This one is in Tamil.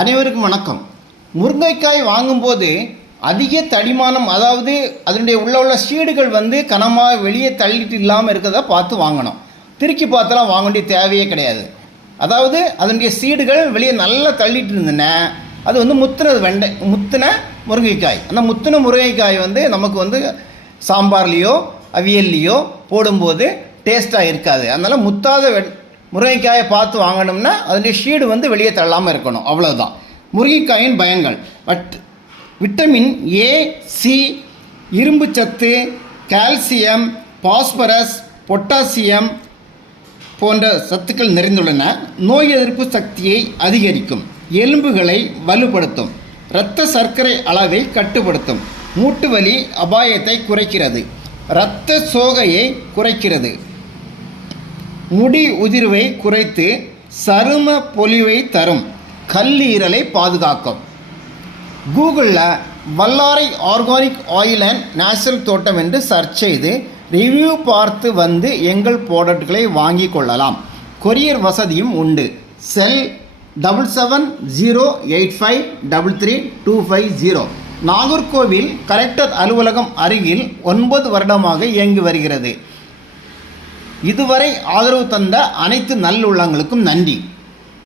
அனைவருக்கும் வணக்கம். முருங்கைக்காய் வாங்கும்போது அதிக தடிமானம், அதாவது அதனுடைய உள்ள சீடுகள் கனமாக வெளியே தள்ளிட்டு இல்லாமல் இருக்கிறத பார்த்து வாங்கணும். திருக்கி பார்த்தெல்லாம் வாங்க வேண்டிய தேவையே கிடையாது. அதாவது அதனுடைய சீடுகள் வெளியே நல்லா தள்ளிட்டு இருந்ததுன்னா அது முத்தின முருங்கைக்காய். அந்த முத்தின முருங்கைக்காய் நமக்கு சாம்பார்லேயோ அவியல்லையோ போடும்போது டேஸ்ட்டாக இருக்காது. அதனால் முத்தாத முருங்கைக்காயை பார்த்து வாங்கணும்னா அதனுடைய ஷீடு வெளியே தள்ளாமல் இருக்கணும், அவ்வளோதான். முருங்கைக்காயின் பயன்கள்: விட்டமின் ஏ, சி, இரும்பு சத்து, கால்சியம், பாஸ்பரஸ், பொட்டாசியம் போன்ற சத்துக்கள் நிறைந்துள்ளன. நோய் எதிர்ப்பு சக்தியை அதிகரிக்கும், எலும்புகளை வலுப்படுத்தும், இரத்த சர்க்கரை அளவை கட்டுப்படுத்தும், மூட்டு வலி அபாயத்தை குறைக்கிறது, இரத்த சோகையை குறைக்கிறது, முடி உதிர்வை குறைத்து சரும பொலிவை தரும், கல்லீரலை பாதுகாக்கும். கூகுளில் வல்லாரை ஆர்கானிக் ஆயில் அண்ட் நேச்சுரல் தோட்டம் என்று சர்ச் செய்து ரிவ்யூ பார்த்து எங்கள் ப்ராடக்ட்களை வாங்கி கொள்ளலாம். கொரியர் வசதியும் உண்டு. செல் 7708533250. நாகர்கோவில் கலெக்டர் அலுவலகம் அருகில் 9 வருடமாக இயங்கி வருகிறது. இதுவரை ஆதரவு தந்த அனைத்து நல்லுள்ளங்களுக்கும் நன்றி.